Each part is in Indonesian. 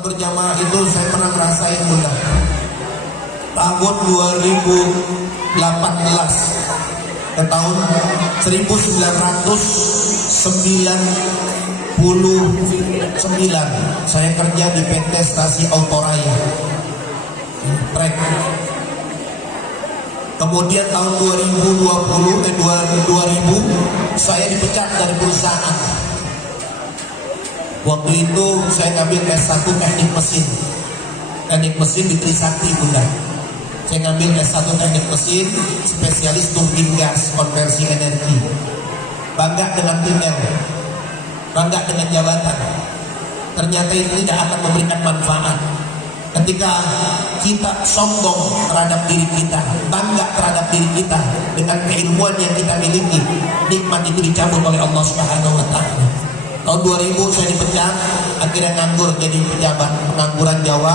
Sholat berjamaah itu saya pernah ngerasain Bunda. Tahun 2018 ke tahun 1999 saya kerja di PT Stasi Autoraya Trek. Kemudian tahun 2000 saya dipecat dari perusahaan. Waktu itu saya ngambil S1 teknik mesin. Teknik mesin di Trisakti Bunda. Saya ngambil S1 teknik mesin, spesialis turbin gas, konversi energi. Bangga dengan titel, bangga dengan jabatan. Ternyata itu tidak akan memberikan manfaat. Ketika kita sombong terhadap diri kita, bangga terhadap diri kita dengan keilmuan yang kita miliki, nikmat itu dicabut oleh Allah Subhanahu wa Ta'ala. Tahun 2000 saya dipecat, akhirnya nganggur jadi pejabat pengangguran Jawa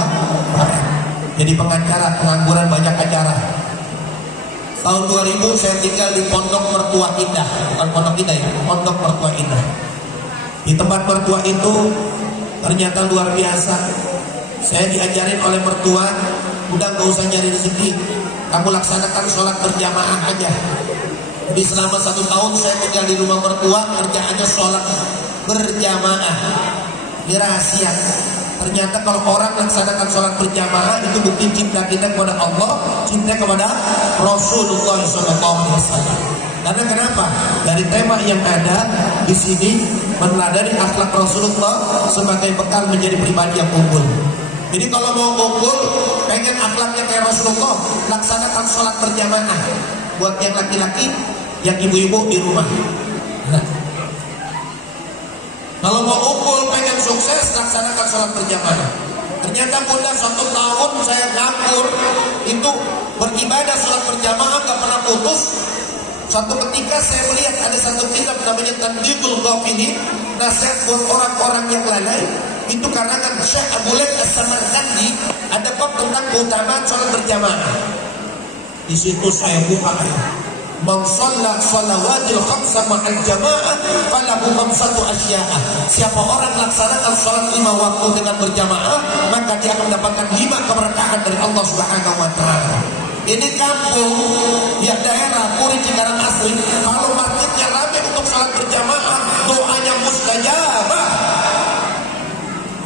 Barat. Jadi pengacara, pengangguran banyak acara. Tahun 2000 saya tinggal di Pondok Mertua Indah, bukan Pondok Indah ya, Pondok Mertua Indah. Di tempat mertua itu ternyata luar biasa. Saya diajarin oleh mertua, udah gak usah nyari rezeki, kamu laksanakan sholat berjamaah aja. Jadi selama 1 tahun saya tinggal di rumah mertua, kerjaannya sholat berjamaah. Ini rahasia. Ternyata kalau orang melaksanakan sholat berjamaah itu bukti cinta kita kepada Allah, cinta kepada Rasulullah SAW. Karena kenapa? Dari tema yang ada di sini meneladani akhlak Rasulullah sebagai bekal menjadi pribadi yang unggul. Jadi kalau mau unggul, pengen akhlaknya kayak Rasulullah, laksanakan sholat berjamaah. Buat yang laki-laki, yang ibu-ibu di rumah. Nah. Kalau mau unggul, pengen sukses, laksanakan sholat berjamaah. Ternyata Bunda 1 tahun saya nganggur, itu beribadah sholat berjamaah gak pernah putus. Suatu ketika saya melihat ada satu kitab namanya Tanbihul Ghafilin, nasihat buat orang-orang yang lalai. Itu karena kan Syekh Abu Laib As-Samarqandi ada bab tentang keutamaan sholat berjamaah. Di situ saya buka ayat. Man shalla shalawatil khamsa ma'al jamaah falahu khamsatu asya'ah. Siapa orang melaksanakan sholat 5 waktu dengan berjamaah, maka dia akan mendapatkan 5 keberkahan dari Allah Subhanahu wa Ta'ala. Ini kampung, ya daerah Puri Cikarang asli. Kalau masjidnya ramai untuk sholat berjamaah, doanya mustajabah.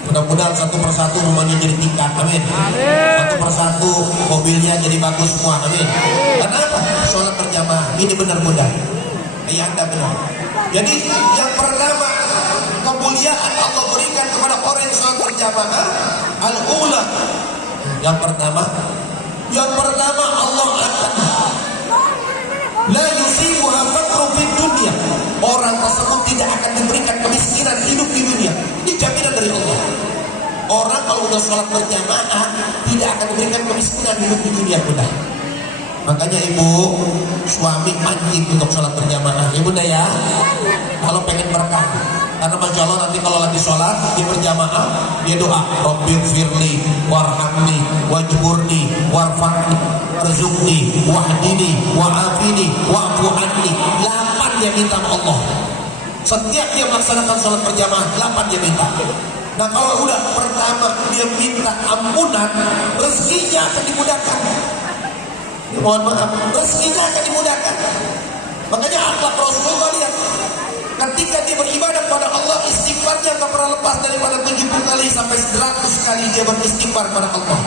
Mudah-mudahan satu persatu rumahnya jadi tingkat, amin. Satu persatu mobilnya jadi bagus semua, amin. Kenapa? Sholat berjamaah ini benar-benar ayat Anda benar. Jadi yang pertama kemuliaan Allah berikan kepada orang yang sholat berjamaah al-ula. Yang pertama Allah akan la yusibuha faqrun fid dunya. Orang tersebut tidak akan diberikan kemiskinan hidup di dunia. Ini jaminan dari Allah. Orang kalau udah sholat berjamaah tidak akan diberikan kemiskinan hidup di dunia Bunda. Makanya ibu suami anjing untuk sholat berjamaah ya Bunda ya. Kalau pengen berkah, karena Masya Allah nanti kalau lagi sholat di berjamaah dia doa Rabbil firli warhamni wajburni warfaqni warzuqni wahdini wa'afini wa'fu anni. 8 dia minta Allah. Setiap dia melaksanakan sholat berjamaah 8 dia minta. Nah kalau udah pertama dia minta ampunan, rezekinya akan dimudahkan. Mohon maaf, rezekinya akan dimudahkan. Makanya akhlak Rasulullah lihat, ketika dia beribadah kepada Allah, istighfarnya gak pernah lepas daripada 70 kali sampai 100 kali dia beristighfar kepada Allah.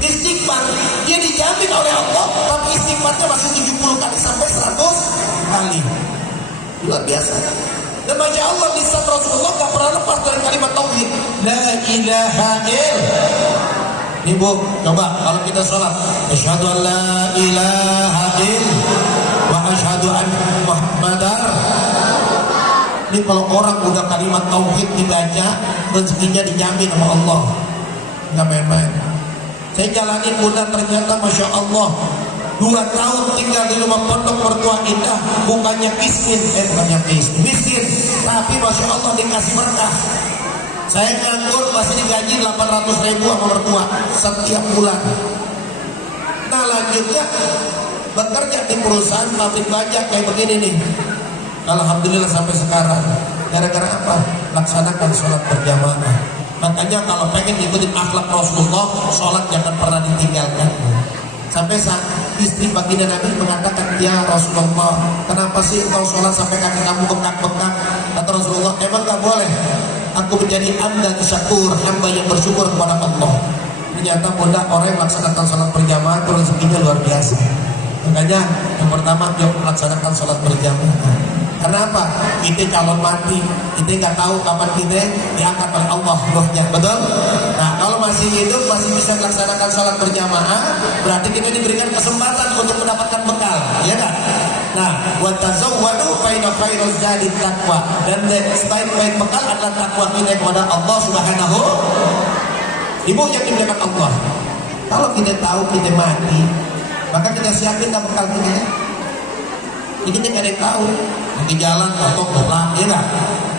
Istighfar dia dijamin oleh Allah, tapi istighfarnya masih 70 kali sampai 100 kali. Luar biasa. Dan Masya Allah lisan Rasulullah gak pernah lepas dari kalimat tauhid la ilaha illallah. Nih Bu, coba kalau kita sholat asyhadu an la ilaha illallah wa asyhadu anna muhammadar. Ini kalau orang udah kalimat tauhid dibaca, rezekinya dijamin sama Allah. Nggak main-main. Saya jalanin Bunda, ternyata Masya Allah 2 tahun tinggal di rumah Pondok Mertua Indah, bukannya miskin, miskin, tapi Masya Allah dikasih berkah. Saya nganggur masih digaji 800.000 sama mertua setiap bulan. Nah lanjutnya bekerja di perusahaan pabrik baja kayak begini nih. Alhamdulillah sampai sekarang. Gara-gara apa? Laksanakan sholat berjamaah. Makanya kalau pengen ikutin akhlak Rasulullah, sholat jangan pernah ditinggalkan. Sampai saat istri baginda Nabi mengatakan, ya Rasulullah, kenapa sih engkau sholat sampai kaki kamu bengkak-bengkak? Kata Rasulullah, emang gak boleh aku menjadi abdan syakur, hamba yang bersyukur kepada Allah. Ternyata bunda orang yang melaksanakan sholat berjamaah itu rezekinya luar biasa. Makanya yang pertama dia melaksanakan sholat berjamaah. Karena apa? Kita calon mati, kita nggak tahu kapan kita diangkat oleh Allah rohnya, betul? Nah, kalau masih hidup masih bisa melaksanakan sholat berjamaah, berarti kita diberikan kesempatan untuk mendapatkan bekal, ya kan? Nah, wa tazawwadu fa inna khairaz zadi taqwa. Dan sebaik-baik bekal adalah takwa kita kepada Allah Subhanahu. Ibu yang dimuliakan Allah, kalau kita tahu kita mati, maka kita siapin bekal kita. Ini kita nggak ada yang tahu. Di jalan atau pulang, ya nggak?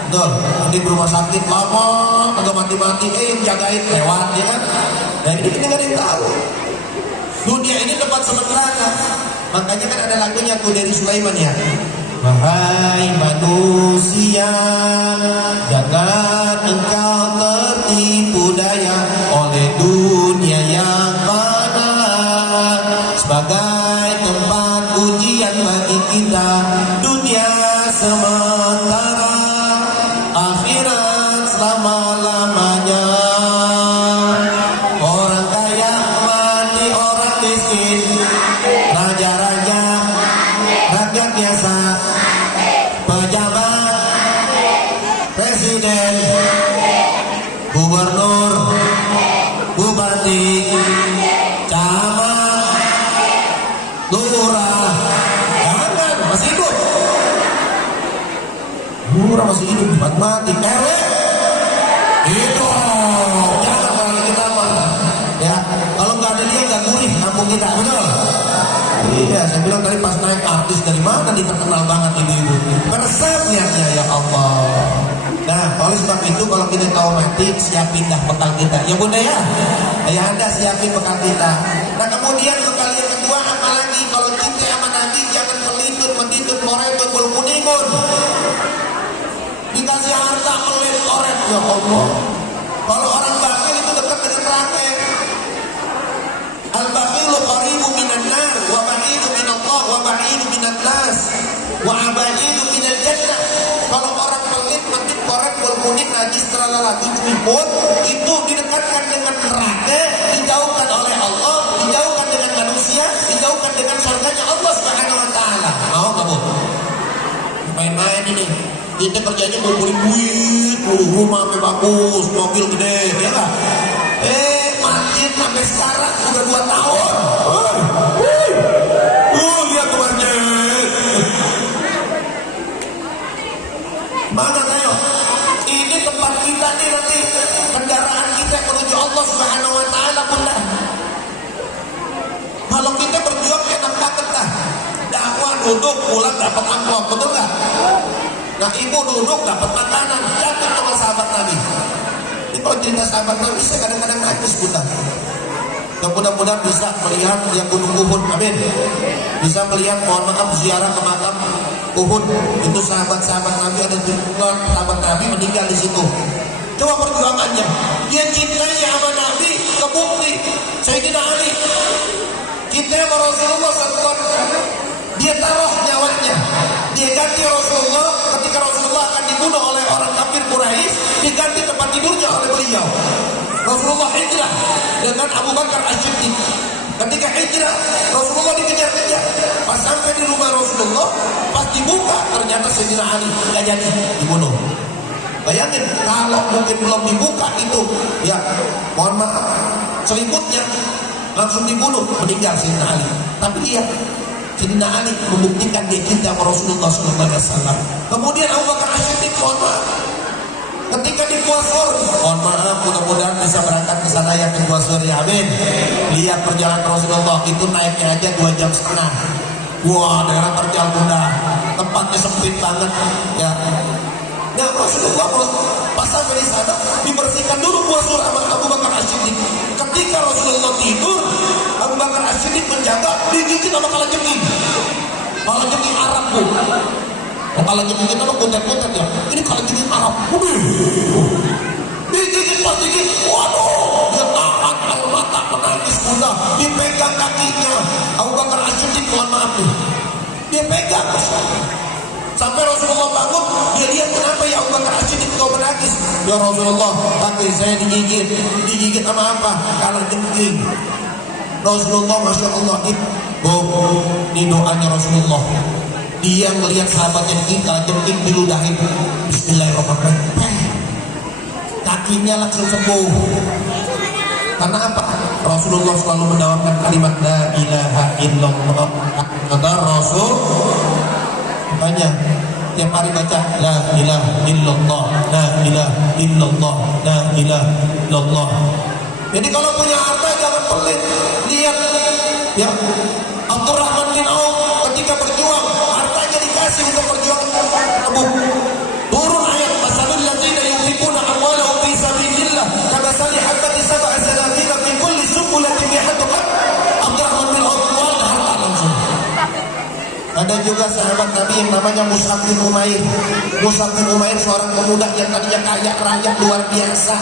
Betul. Di rumah sakit lama, atau mati-mati, yang jagain lewat, ya kan? Nah ini kita nggak ada yang tahu. Dunia ini tempat sementara. Makanya kan ada lagunya tuh dari Sulaiman ya. Wahai manusia, jangan engkau tertipu daya oleh dunia yang fana sebagai tempat ujian bagi kita. Dunia sementara, akhirat selama-lamanya. Orang kaya mati, orang miskin, raja-raja, rakyat biasa, pejabat, presiden, gubernur, bupati, camat, lurah, jangan masih hidup. Lurah masih hidup, mati. RW hidup, jangan kalau kita mah. Ya, kalau nggak ada dia nggak gurih kampung kita, betul? Iya, saya bilang tadi pas naik artis dari mana dia terkenal banget ibu-ibu. Meresap niatnya, ya Allah. Nah, oleh sebab itu kalau kita tahu mati, siapin dah bekal kita. Ya bunda ya, ya anda siapin bekal kita. Nah kemudian bekal yang kedua apalagi kalau cinta sama Nabi jangan melindut, morebet, kuningun. Dikasih harta melit oret, ya Allah. Kalau orang bakil itu dekat dengan neraka. Al-baqilu qaribu minan nar wa ba'idu minallah wa ba'idu minan nas wa abaidu minal jannah. Kalau orang pelit, mentit, koret, kuning, najis, terlalu cuiput, itu didekatkan dengan neraka, dijauhkan oleh Allah, dijauhkan dengan manusia, dijauhkan dengan surganya Allah Subhanahu wa taala. Mau kamu? Main-main ini. Kita kerjanya ngumpulin duit, rumah sampai bagus, mobil gede, ya kan? Masjid sampai sekarang udah 2 tahun. Lihat tuh masjid. Mana ayo? Ini tempat kita nih nanti, kendaraan kita menuju Allah Subhanahu wa taala, bunda. Kalau kita berjuang enak banget dah. Dakwah duduk, pulang dapat amplop, betul nggak? Nah ibu duduk dapat makanan, jatuh sama sahabat Nabi. Ini kalau cerita sahabat Nabi saya kadang-kadang nangis buta. Mudah-mudahan bisa melihat yang gunung Uhud, amin. Bisa melihat, mohon maaf, ziarah ke makam Uhud. Itu sahabat-sahabat Nabi, ada juga sahabat Nabi meninggal di situ. Coba perjuangannya, dia cintanya sama Nabi kebukti. Sayyidina Ali cinta sama Rasulullah SAW, dia taruh nyawanya, dia ganti Rasulullah ketika Rasulullah akan dibunuh oleh orang kafir Quraisy, diganti tempat tidurnya oleh beliau. Rasulullah hijrah dengan Abu Bakar As-Siddiq. Ketika hijrah, Rasulullah dikejar-kejar. Pas sampai di rumah Rasulullah, pas dibuka ternyata Sayyidina Ali nggak jadi dibunuh. Bayangin kalau mungkin belum dibuka itu, ya mohon maaf, selimutnya langsung dibunuh, meninggal Sayyidina Ali. Tapi dia Sayyidina Ali membuktikan dia cinta sama Rasulullah SAW. Kemudian Abu Bakar As-Siddiq, mohon maaf, ketika di Kuasur, mohon maaf, mudah-mudahan bisa berangkat ke sana yang di Kuasur ya, amin. Lihat perjalanan Rasulullah itu naiknya aja 2,5 jam. Wah, daerah terjal bunda, tempatnya sempit banget ya. Nah Rasulullah pas sampai di sana dibersihkan dulu Kuasur sama Abu Bakar As-Siddiq. Ketika Rasulullah tidur, Abu Bakar As-Siddiq menjaga, digigit sama kalajengking. Kalajengking Arab bu. Kalau jengking kita kutet-kutet ya, ini kalau jengking Arab, digigit pasti sedikit, waduh, dia tahan air mata, menangis bunda, dipegang kakinya. Abu Bakar As-Siddiq, mohon maaf nih, dia pegang. Sampai Rasulullah bangun, dia lihat, kenapa ya Abu Bakar As-Siddiq kau menangis? Ya Rasulullah, kaki saya digigit sama apa? Kala jengking. Rasulullah, masya Allah, ini doanya Rasulullah. Dia melihat sahabatnya kita jengking diludahin, bismillahirrahmanirrahim, kakinya langsung sembuh. Karena apa? Rasulullah selalu mendawakan kalimat la ilaha illallah kata Rasul. Makanya tiap hari baca la ilaha illallah, la ilaha illallah, la ilaha illallah. Jadi kalau punya harta jangan pelit. Lihat ya, Abdurrahman bin Auf ketika berjuang, hartanya dikasih untuk perjuangan Tabuk. Turun ayat masalul ladzina yunfiquna amwalahum fi sabilillah kamathali habatin sab'a sanabil fi kulli sunbulatin mi'atu habba. Abdurrahman bin Auf keluar harta langsung. Ada juga sahabat Nabi yang namanya Mus'ab bin Umair. Mus'ab bin Umair seorang pemuda yang tadinya kaya raya luar biasa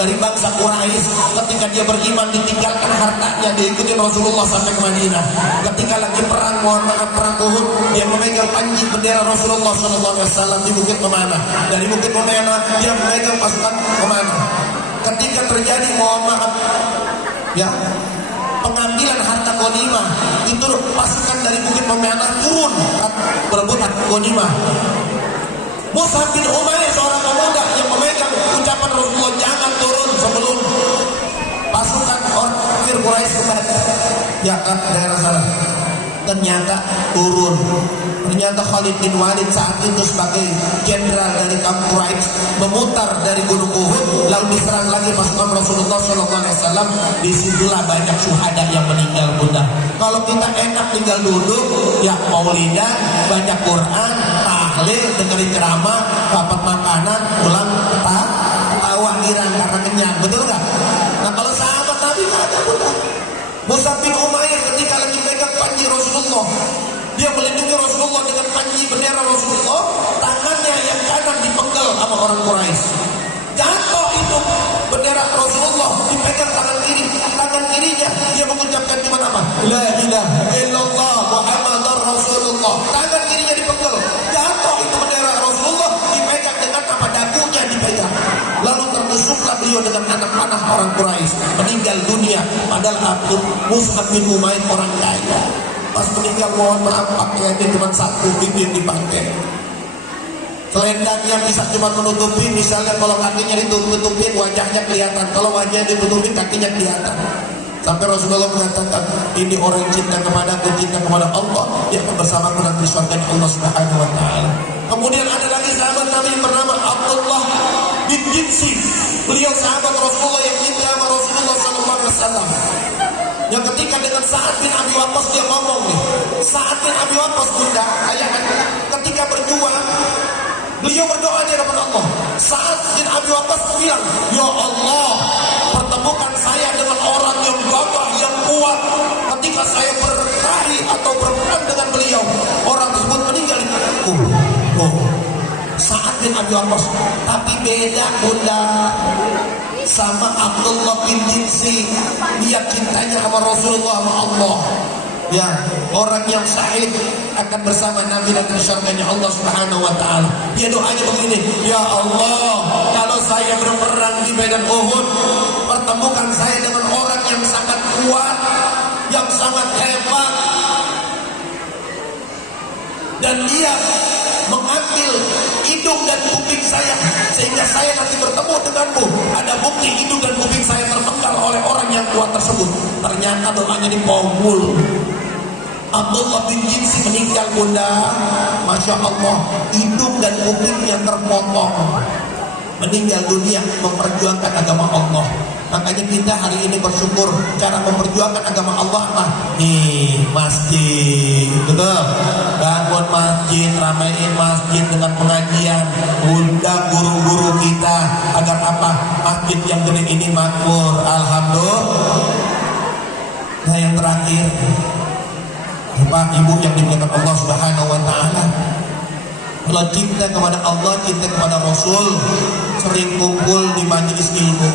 dari bangsa Quraisy. Ketika dia beriman ditinggalkan hartanya, dia ikuti Rasulullah sampai ke Madinah. Ketika lagi perang, mohon maaf, perang Uhud, dia memegang panji bendera Rasulullah SAW di Bukit Memana. Dari Bukit Memana dia memegang pasukan Memana. Ketika terjadi, mohon maaf ya, pengambilan harta ghanimah, itu pasukan dari Bukit Memana turun berebut harta ghanimah. Mus'ab bin Umair seorang pemuda yang memegang ucapan Rasulullah, jangan turun sebelum pasukan orang kafir Quraisy kembali ya kan daerah sana. Ternyata turun. Ternyata Khalid bin Walid saat itu sebagai jenderal dari kaum Quraisy memutar dari gunung Uhud, lalu diserang lagi pasukan Rasulullah SAW. Disitulah banyak syuhada yang meninggal bunda. Kalau kita enak tinggal duduk, ya maulidan, baca Quran, tahlil, dengerin ceramah, dapat makanan, pulang ketawa girang karena kenyang, betul nggak? Nah kalau sahabat Nabi nggak ada bunda. Mus'ab bin Umair ketika lagi pegang panji Rasulullah, dia melindungi Rasulullah dengan panji bendera Rasulullah, tangannya yang kanan dipenggal sama orang Quraisy. Jatuh itu bendera Rasulullah, dipegang tangan kiri, tangan kirinya dia mengucapkan cuma apa? La ilaha illallah Muhammadar Rasulullah. Tangan kirinya dipenggal. Jatuh itu bendera Rasulullah, dipegang dengan apa? Dagunya dipegang. Lalu tertusuklah beliau dengan anak panah orang Quraisy, meninggal dunia. Padahal Mus'ab bin Umair orang kaya. Pas meninggal, mohon maaf, pakaiannya cuma satu, itu yang dipakai. Selendangnya bisa cuma menutupi, misalnya kalau kakinya ditutupin, wajahnya kelihatan. Kalau wajahnya ditutupin, kakinya kelihatan. Sampai Rasulullah mengatakan, ini orang cinta kepadaku, cinta kepada Allah, dia akan bersamaku nanti surga Allah Subhanahu wa Ta'ala. Kemudian ada lagi sahabat Nabi bernama Abdullah bin Jinsi. Beliau sahabat Rasulullah yang cinta sama Rasulullah SAW. Yang ketika dengan Sa'ad bin Abi Waqqas dia ngomong nih, Sa'ad bin Abi Waqqas bunda, ayahnya ketika berjuang, beliau berdoa di hadapan Allah. Sa'ad bin Abi Waqqas bilang, ya Allah, pertemukan saya dengan orang yang gagah, yang kuat. Ketika saya berkari atau berperang dengan beliau, orang tersebut meninggal di tanganku. Sa'ad bin Abi Waqqas. Tapi beda bunda sama Abdullah bin Jinsi. Dia cintanya sama Rasulullah, sama Allah. Ya, orang yang syahid akan bersama Nabi dan surganya Allah Subhanahu wa Ta'ala. Dia doanya begini, ya Allah, kalau saya berperang di medan Uhud, pertemukan saya dengan orang yang sangat kuat, yang sangat hebat, dan dia mengambil hidung dan kuping saya, sehingga saya nanti bertemu denganmu. Ada bukti hidung dan kuping saya terpenggal oleh orang yang kuat tersebut. Ternyata doanya dikabul. Abdullah bin Jinsi meninggal bunda, masya Allah, hidung dan kupingnya terpotong, meninggal dunia memperjuangkan agama Allah. Makanya kita hari ini bersyukur, cara memperjuangkan agama Allah apa? Nih, masjid, betul? Bangun masjid, ramein masjid dengan pengajian, undang guru-guru kita agar apa? Masjid yang gede ini makmur, alhamdulillah. Nah yang terakhir, Bapak Ibu yang dimuliakan Allah Subhanahu wa Ta'ala, kalau cinta kepada Allah, cinta kepada Rasul, sering kumpul di majelis ilmu.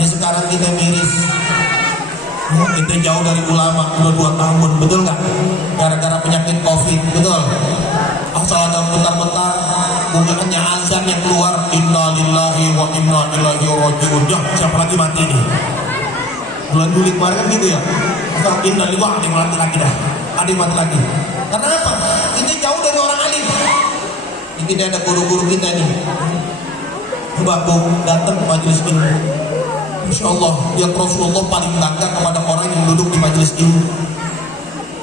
Ini sekarang kita miris, kita jauh dari ulama udah 2 tahun, betul nggak? Gara-gara penyakit COVID, betul? Asal ada bentar-bentar bukannya azan yang keluar, inna lillahi wa inna ilaihi raji'un. Ya, siapa lagi mati nih? Bulan Juli kemarin kan gitu ya. Atau inna lillahi, ada yang mati lagi dah. Ada yang mati lagi. Karena apa? Kita jauh dari orang alim. Ini kita ada guru-guru kita nih. Coba tuh datang ke majelis ilmu. Insya Allah, yang Rasulullah paling bangga kepada orang yang duduk di majelis ilmu.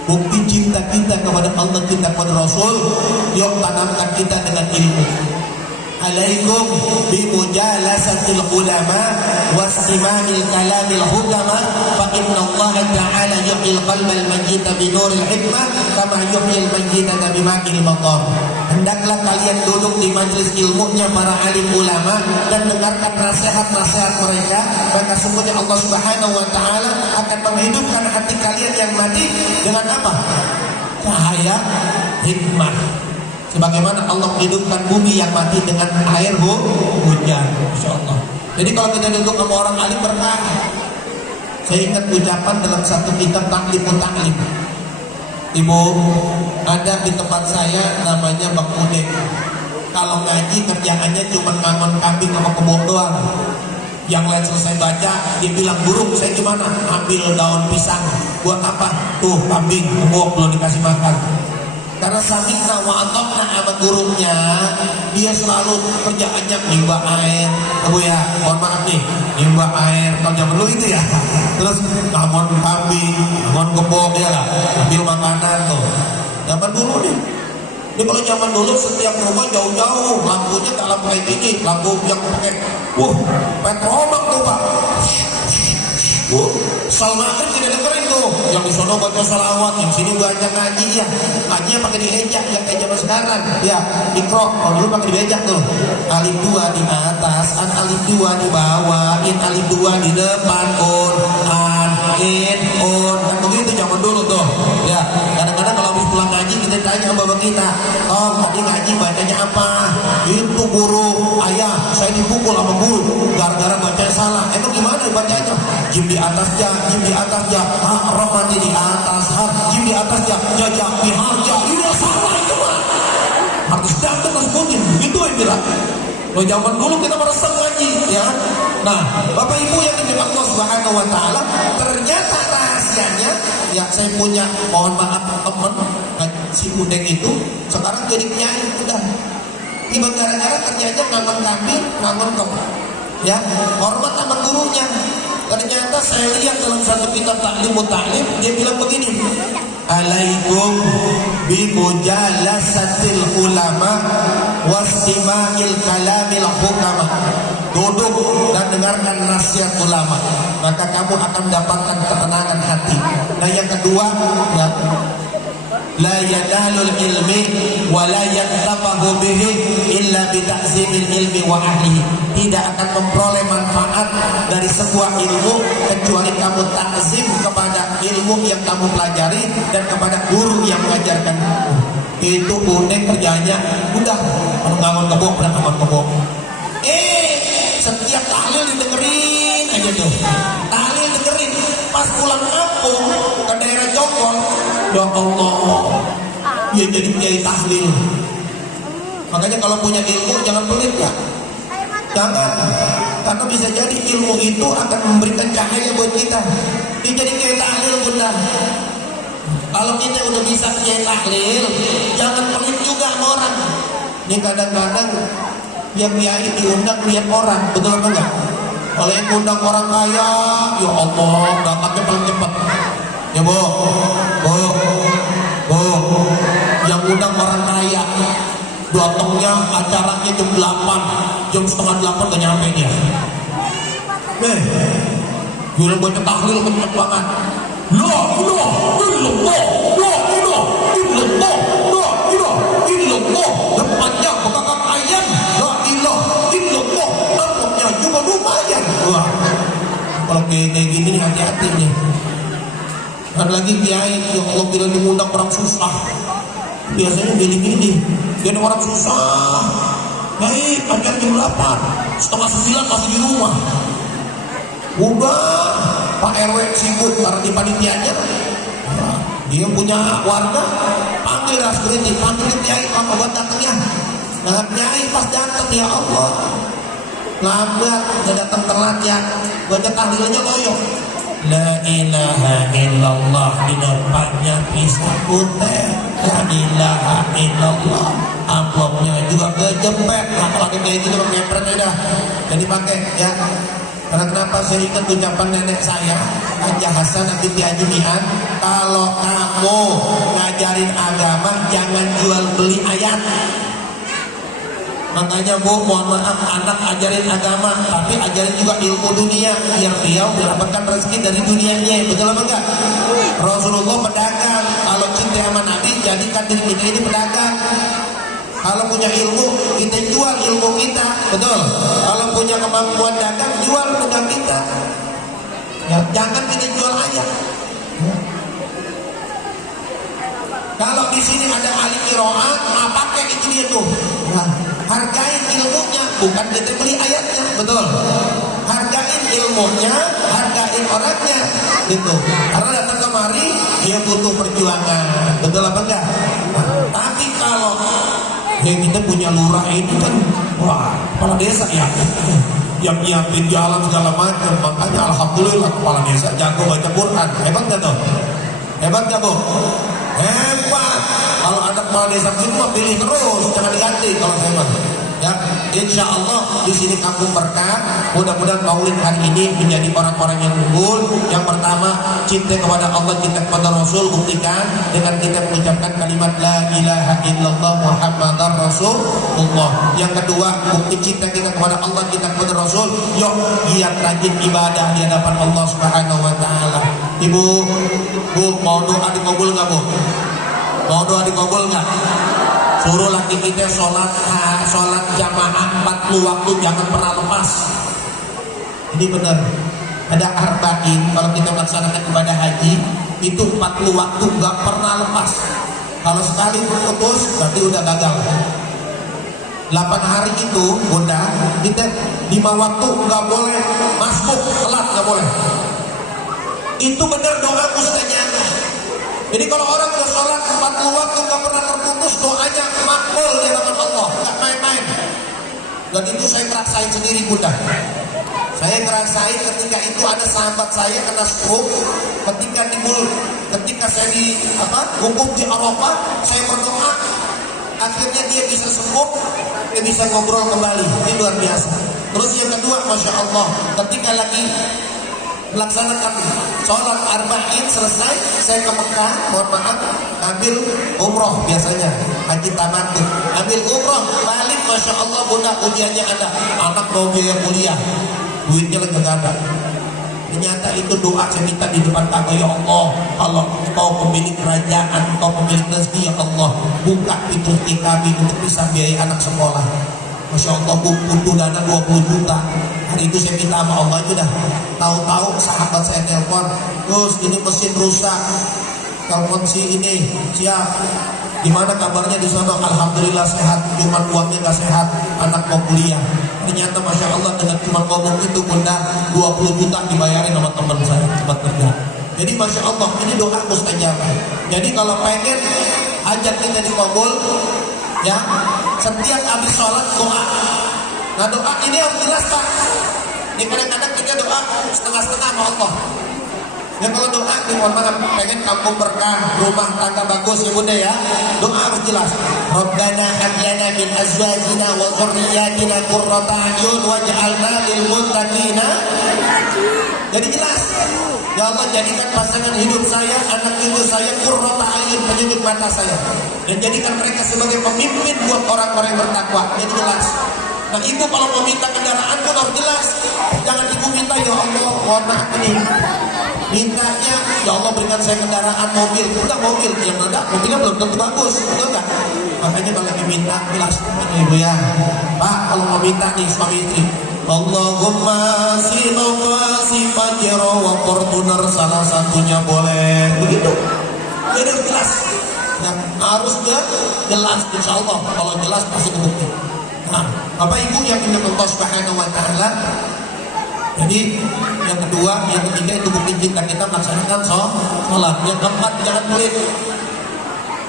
Bukti cinta kita kepada Allah, cinta kepada Rasul, yuk tanamkan kita dengan ilmu. Alaikum bi mujalasatil ulama wastima'il kalamil hukama fa inna Allah ta'ala yuhyil qalbal mayyita bi nuril hikmah kama yuhyil mayyita bi ma'il matar. Hendaklah kalian duduk di majelis ilmunya para alim ulama dan dengarkan nasihat-nasihat mereka, maka sesungguhnya Allah Subhanahu wa taala akan menghidupkan hati kalian yang mati dengan apa? Cahaya hikmah. Sebagaimana Allah menghidupkan bumi yang mati dengan air hujan, insya Allah. Jadi kalau kita duduk sama orang alim berkah. Saya ingat ucapan dalam satu kitab Taklimut Taklim. Ibu, ada di tempat saya namanya Bang Ude. Kalau ngaji kerjaannya cuma ngangon kambing sama kebok doang. Yang lain selesai baca, dia bilang, guru saya gimana? Ambil daun pisang. Buat apa? Tuh kambing, kebok belum dikasih makan. Karena sami'na wa ata'na sama gurunya, dia selalu kerjaannya nimba air. Bu ya, mohon maaf nih, nimba air. Kalau zaman dulu itu ya. Terus ngamon kambing, ngamon kebok ya lah, ambil makanan tuh. Zaman dulu nih. Ini kalau zaman dulu setiap rumah jauh-jauh, lampunya tak lampu kayak gini, lampu yang pakai, petrobak tuh pak. Salmakan tidak dengerin tuh, yang di sono baca salawat, yang sini baca ngaji ya, ngajinya pakai dihejak yang kayak zaman sekarang, ya ikro, kalau dulu pakai dihejak tuh, alif 2 di atas, alif 2 di bawah, alif 2 di depan, kan begitu zaman dulu tuh, ya. Kadang-kadang kalau habis pulang ngaji kita tanya sama bapak kita, tadi ngaji bacanya apa? Itu guru, ayah, saya dipukul sama guru, gara-gara baca salah. Emang gimana bacanya? Jim di atas ja, jim di atas ja, rohani di atas, jim di atas ja, jajak biharja, ini salah itu mah. Harus jatuh harus bunyi, begitu yang bilang. Kalau zaman dulu kita meresap ngaji, ya. Nah, Bapak Ibu yang dibilang Allah Subhanahu Wa Taala, ternyata rahasianya, ya saya punya, mohon maaf teman, si Udeng itu sekarang jadi kiai udah. Ibarat gara-gara kerjanya ngangon kambing, ngangon kebun, ya, hormat sama gurunya. Ternyata saya lihat dalam satu kitab Taklimut Taklim, dia bilang begini, alaikum bi mujalasatil ulama wastima'il kalamil hukama. Duduk dan dengarkan nasihat ulama, maka kamu akan mendapatkan ketenangan hati. Nah yang kedua, ya, la yanalul ilmi wa la yantafahu bihi illa bi ta'zimil ilmi wa ahlihi. Tidak akan memperoleh manfaat dari sebuah ilmu kecuali kamu takzim kepada ilmu yang kamu pelajari dan kepada guru yang mengajarkan. Itu unik kerjanya, udah mengangon kebok, mengangon kebok. Setiap tahlil didengerin aja tuh, tahlil dengerin. Pas pulang kampung ke daerah Jokol, ya Allah, dia jadi kiai tahlil. Makanya kalau punya ilmu jangan pelit ya, jangan, karena bisa jadi ilmu itu akan memberikan cahaya buat kita. Dia jadi kiai tahlil bunda. Kalau kita udah bisa kiai tahlil, jangan pelit juga sama orang. Ini kadang-kadang yang kiai diundang lihat orang, betul apa enggak? Kalau yang undang orang kaya, ya Allah, datangnya paling cepat. Ya bu, yang undang orang kaya, datangnya acaranya jam 8, jam setengah 8 gak nyampe dia. Gila baca tahlil kenceng banget. La ilaha illallah, la ilaha illallah, la ilaha illallah. Depannya bekakak ayam, la ilaha illallah. Namanya juga lumayan. Wah, kalau kayak gini nih hati-hati nih. Ada lagi kiai yang Allah bilang diundang orang susah. Biasanya gini-gini, jadi orang susah. Baik, ajar jam 8, setengah 9 masih di rumah. Udah Pak RW sibuk karena di panitianya. Dia punya warga, panggil security, panggil kiai, Pak buat datang ya. Nah kiai pas datang ya Allah, lambat, nggak datang telat ya, baca tahlilnya loyo. La ilaha illallah di depannya bisa putih. La ilaha illallah amplopnya juga kejepit. Nah kalau kayak gitu ngepret dah, jadi pakai ya. Karena kenapa saya ingat ucapan nenek saya Haji Hasan binti Haji Mi'an, kalau kamu ngajarin agama jangan jual beli ayat. Makanya Bu, mohon maaf, anak ajarin agama tapi ajarin juga ilmu dunia biar dia mendapatkan rezeki dari dunianya. Betul apa enggak? Rasulullah pedagang, kalau cinta sama Nabi jadikan diri kita ini pedagang. Kalau punya ilmu, kita jual ilmu kita, betul. Kalau punya kemampuan dagang, jual dagang kita. Ya, jangan kita jual ayat. Ya. Kalau di sini ada ahli qiraat, pakai itu dia tuh. Nah, hargain ilmunya, bukan kita beli ayatnya, betul. Hargain ilmunya, hargain orangnya, gitu. Karena datang kemari, dia butuh perjuangan, betul apa enggak? Nah, tapi kalau kita punya lurah ini kan, wah, kepala desa ya, yang nyiapin jalan segala macam. Makanya alhamdulillah kepala desa jago baca Quran. Hebat gak tuh? Hebat gak Bu? Hebat. Kalau ada kepala desa itu mah pilih terus, jangan diganti kalau saya mah. Ya, insya Allah di sini kampung berkah. Mudah-mudahan Maulid hari ini menjadi orang-orang yang unggul. Yang pertama, cinta kepada Allah, cinta kepada Rasul, buktikan dengan kita mengucapkan kalimat La ilaha illallah Muhammadar Rasulullah. Yang kedua, bukti cinta kita kepada Allah, cinta kepada Rasul. Yuk, giat rajin ibadah di hadapan Allah Subhanahu Wa Taala. Ibu, Bu, mau doa dikabul nggak Bu? Mau doa dikabul nggak? Suruh laki kita sholat jamaah 40 waktu, jangan pernah lepas. Ini benar. Ada arba'in, kalau kita melaksanakan ibadah haji itu 40 waktu nggak pernah lepas. Kalau sekali putus berarti udah gagal. 8 hari itu udah kita 5 waktu nggak boleh masbuk, telat nggak boleh. Itu benar doa mustajab. Jadi kalau orang udah sholat 40 waktu gak pernah terputus, doanya makbul di hadapan Allah, gak main-main. Dan itu saya ngerasain sendiri Bunda. Saya ngerasain ketika itu ada sahabat saya kena stroke, ketika saya hukum di Arafah, saya berdoa, akhirnya dia bisa sembuh, dia bisa ngobrol kembali. Ini luar biasa. Terus yang kedua, Masya Allah, ketika lagi melaksanakan sholat arba'in selesai, saya ke Mekah, mohon maaf, ambil umroh biasanya, haji tamattu, ambil umroh, balik, Masya Allah Bunda, ujiannya ada, anak mau biaya kuliah, duitnya lagi gak ada. Ternyata itu doa saya minta di depan Ka'bah, ya Allah, kalau Kau pemilik kerajaan, Kau pemilik rezeki, ya Allah, buka pintu rezeki kami untuk bisa biaya anak sekolah. Masya Allah, butuh dana 20 juta. Hari itu saya minta sama Allah itu dah. Tahu-tahu sahabat saya telepon, terus ini mesin rusak. Telepon si ini, siap. Gimana kabarnya di sana? Alhamdulillah sehat. Cuma uangnya nggak sehat. Anak mau kuliah. Ternyata Masya Allah dengan cuma ngomong itu Bunda, 20 juta dibayarin sama teman saya tempat kerja. Jadi Masya Allah ini doa mustajab. Jadi kalau pengen hajat kita dikabul, ya setiap habis sholat doa. Nah doa ini harus jelas Pak. Ini kadang-kadang kita doa setengah-setengah sama Allah. Ya kalau doa, mohon maaf, pengen kampung berkah, rumah tangga bagus ya Bunda ya, doa harus jelas. Rabbana hab lana min azwajina wa dzurriyyatina qurrata a'yun waj'alna lil muttaqina. Jadi jelas. Ya Allah, jadikan pasangan hidup saya, anak ibu saya qurrata a'yun, penyejuk mata saya, dan jadikan mereka sebagai pemimpin buat orang-orang yang bertakwa. Jadi jelas. Nah ibu kalau mau minta kendaraan pun harus jelas. Jangan ibu minta, ya Allah mohon maaf ini, mintanya ya Allah berikan saya kendaraan mobil. Enggak, mobil yang enggak, mobilnya belum tentu bagus, betul enggak? Makanya kalau lagi minta jelas ibu ya. Pak kalau mau minta nih suami istri, Allahumma sifat jero wa fortuner, salah satunya boleh begitu. Jadi jelas. Nah harus jelas, insya Allah kalau jelas pasti kebukti. Nah, Bapak Ibu yang dimuliakan Allah Subhanahu Wa Taala, Jadi yang kedua, yang ketiga itu bukti cinta kita melaksanakan sholat. Yang keempat, jangan pelit.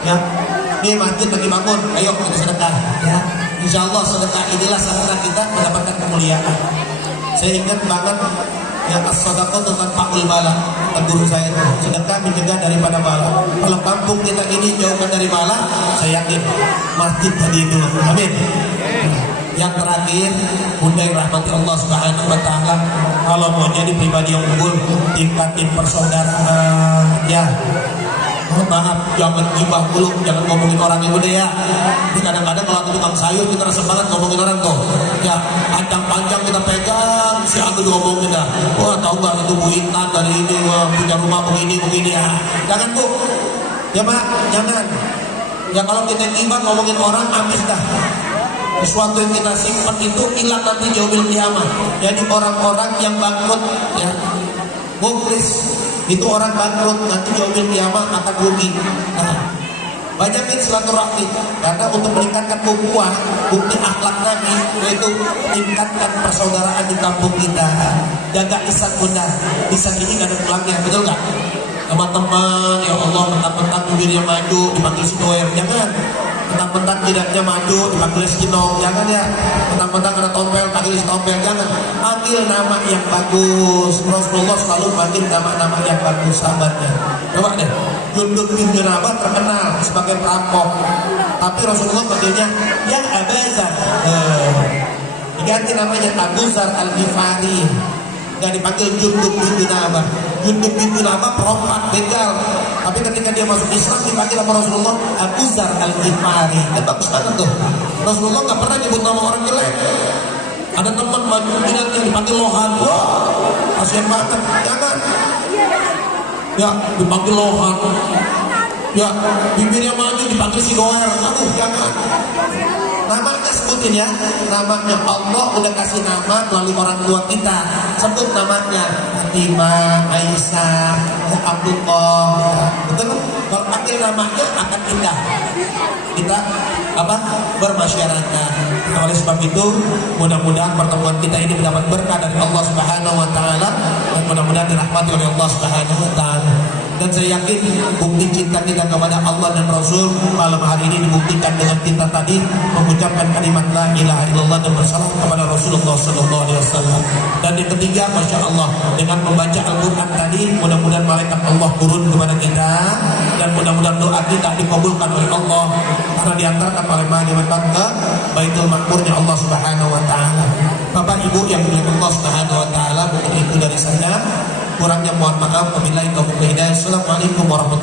Ya, ini masjid lagi bangun, ayo kita sedekah. Ya, insya Allah sedekah inilah sarana kita mendapatkan kemuliaan. Saya ingat banget yang as-sadaqah tanfa'ul bala. Guru saya itu, sedekah mencegah daripada bala. Kalau kampung kita ini jauhkan dari bala, saya yakin masjid tadi itu. Amin. Yang terakhir, bunda yang rahmati Allah Subhanahu wa taala, kalau mau jadi pribadi yang unggul, tingkatin persaudaraan. Ya, maaf, jangan gibah dulu, jangan ngomongin orang ibu deh ya. Ini kadang-kadang kalau tukang sayur kita rasa banget ngomongin orang tuh. Ya, panjang panjang kita pegang, si aku ngomongin dah. Wah, tahu nggak itu Bu Intan dari ini, wah, punya rumah begini ya. Jangan Bu, ya Pak, jangan. Ya kalau kita gibah ngomongin orang, habis dah. Sesuatu yang kita simpan itu hilang nanti yaumil kiamat. Jadi orang-orang yang bangkrut, ya, muflis itu orang bangkrut nanti yaumil kiamat akan rugi. Nah, banyakin silaturahmi karena untuk meningkatkan ukhuwah, bukti akhlak Nabi yaitu tingkatkan persaudaraan di kampung kita. Jaga lisan bunda, lisan ini gak ada tulangnya, betul nggak? Teman-teman, ya Allah, mentang-mentang bibirnya maju dipanggil sidoer, jangan. Mentang-mentang tidaknya maju dipanggil skinong, jangan ya. Mentang-mentang ada tompel panggil tompel, jangan. Panggil nama yang bagus. Rasulullah selalu panggil nama-nama yang bagus, sahabatnya. Coba deh, Jundub bin Junabah terkenal sebagai perampok, tapi Rasulullah panggilnya ya Abu Zar. Diganti namanya Abu Zar Al-Ghifari, gak dipanggil Jundub bin Junabah. Jundub bin Junabah perompak, begal. Tapi ketika dia masuk Islam dipanggil sama Rasulullah Abu Zar Al-Ghifari. Kan bagus banget tuh. Rasulullah gak pernah nyebut nama orang jelek. Ada teman maju yang dipanggil Lohan. Wah, kasihan banget. Jangan. Ya, dipanggil Lohan. Ya, bibirnya maju dipanggil sidoer. Aduh, jangan. Namanya sebutin ya, namanya Allah udah kasih nama melalui orang tua kita. Sebut namanya Fatimah, Aisyah, Abdullah. Betul? Kalau panggil namanya akan indah. Kita apa? Bermasyarakat. Nah, oleh sebab itu, mudah-mudahan pertemuan kita ini mendapat berkah dari Allah Subhanahu wa taala dan mudah-mudahan dirahmati oleh Allah Subhanahu wa taala. Dan saya yakin bukti cinta kita kepada Allah dan Rasul malam hari ini dibuktikan dengan kita tadi mengucapkan kalimat la ilaha illallah dan bersalam kepada Rasulullah sallallahu alaihi wasallam. Dan yang ketiga, masya Allah, dengan membaca Al-Quran tadi mudah-mudahan malaikat Allah turun kepada kita dan mudah-mudahan doa kita dikabulkan oleh Allah karena diantarkan oleh malaikat ke Baitul Maqmurnya Allah Subhanahu wa taala. Bapak Ibu yang dimuliakan Allah Subhanahu wa taala, mungkin itu dari saya. Kurangnya mohon maaf. Wabillahi taufiq wal hidayah. Assalamualaikum warahmatullahi wabarakatuh.